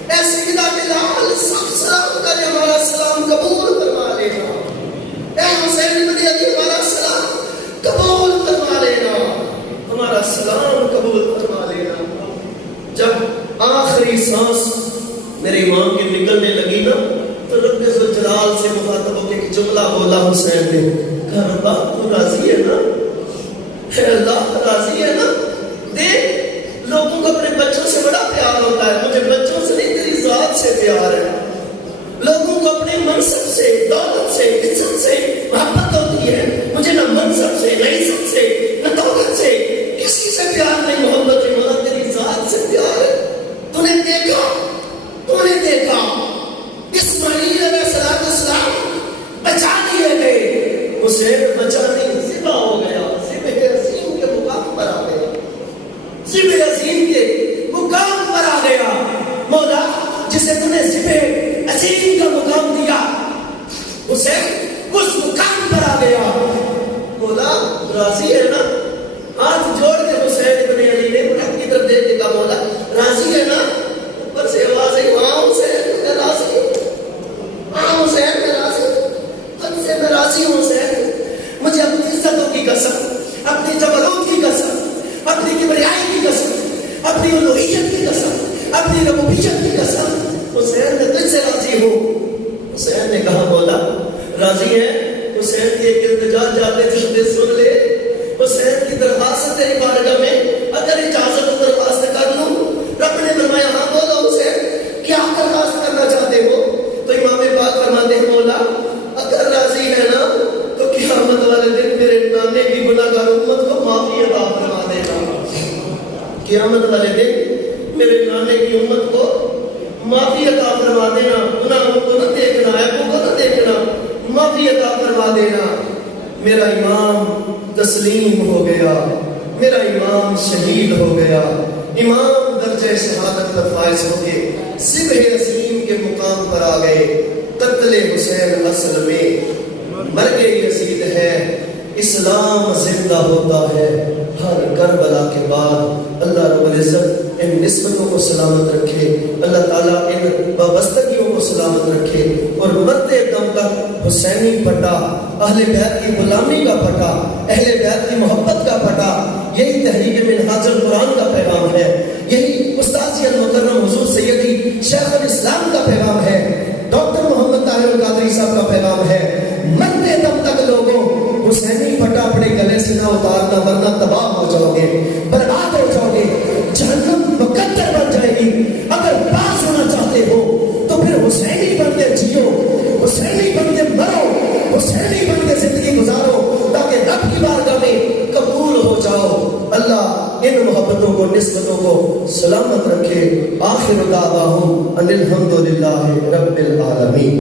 اے سیدہ کے لال سب سلام کر رہے ہیں، ہمارا سلام قبول فرما لینا، اے حسین ابن علی ہمارا سلام قبول فرما لینا، ہمارا سلام قبول فرما لینا۔ جب آخری سانس میرے امام کی نکلنے لگی نا تو رب ذوالجلال سے مخاطب ہو کے ایک جملہ بولا حسین نے، کہا ربا تو راضی ہے نا؟ اے اللہ راضی ہے نا؟ دیکھ لوگوں کو اپنے بچوں سے بڑا پیار ہوتا ہے، مجھے بچوں سے نہیں تیری ذات سے پیار ہے۔ لوگوں کو اپنے منصب سے، دولت سے، عزت سے محبت ہوتی ہے، مجھے نہ منصب سے، نہ عزت سے، نہ دولت سے، کسی سے پیار نہیں، محبت ہے، مولا تیری ذات سے پیار ہے۔ تو نے دیکھا اسماعیل علیہ السلام بچا لیے گئے، حسین بچا نہیں، ذبح ہو گیا، ذبح عظیم کے مقام پر آ گیا، ذبح عظیم کے مقام پر آ گیا۔ مولا جسے تم نے ذبح عظیم کا مقام دیا حسین اس مقام پر آ گیا، مولا راضی ہے نا؟ ہاتھ جوڑ کے حسین ابن علی نے رب کی طرف دیکھ کے کہا مولا راضی ہے نا؟ اوپر سے آواز آئی ہاں حسین میں راضی ہوں، ہاں حسین میں راضی ہوں، خود سے میں راضی ہوں حسین، مجھے اپنی عزتوں کی قسم، اپنی جبروت کی قسم، اپنی کبریائی کی قسم، اپنی الوہیت کی قسم، اپنی ربوبیت کی قسم، حسین میں تجھ سے راضی ہوں۔ حسین نے کہا مولا راضی ہے؟ حسین کی ایک التجا جاتے تھے، سن لے حسین کی درخواست تیری بارگاہ میں، اگر اجازت درخواست کر لوں؟ رب نے فرمایا ہاں بولو حسین کیا درخواست کرنا چاہتے ہو؟ تو امام پاک فرماتے ہیں مولا اگر راضی ہے نا تو قیامت والے دن میرے نانے کی گناہگار امت کو معافی عطا فرما دینا۔ قیامت والے دن میرے نانے کی امت کو معافی عطا فرما دینا، گناہوں کو نہ دیکھنا، عیبوں کو نہ دیکھنا، معافی عطا فرما دینا۔ میرا امام تسلیم ہو گیا، میرا امام شہید ہو گیا، امام درجہ شہادت پر فائز ہو کے صبح عظیم کے مقام پر آ گئے۔ قتل حسین اصل میں مرگ یزید ہے، اسلام زندہ ہوتا ہے ہر کربلا کے بعد۔ اللہ رب العزت ان نسبتوں کو سلامت رکھے، اللہ تعالیٰ ان وابستگیوں کو سلامت رکھے، اور مرتے دم تک حسینی پٹا، اہل بیت کی غلامی کا پٹا، اہل بیت کی محبت کا پٹا، یہی تحریک منہاج القرآن کا پیغام ہے، یہی استاذ المکرم حضور سیدی شیخ الاسلام کا پیغام ہے، ڈاکٹر محمد طاہر القادری صاحب کا پیغام ہے۔ مرتے دم تک لوگوں حسینی پٹا اپنے گلے سے نہ اتارنا، ورنہ تباہ ہو جاؤ گے، برباد ہو جاؤ گے، جہنم مقدر بن جائے گی۔ اگر پاس ہونا چاہتے ہو تو پھر حسینی بن کے جیو، حسینی بن کے مرو، حسینی بن کے زندگی گزارو، تاکہ رب کی بارگاہ میں قبول ہو جاؤ۔ اللہ ان محبتوں کو، نسبتوں کو سلامت رکھے۔ آخر دعواہم ان الحمدللہ رب العالمین۔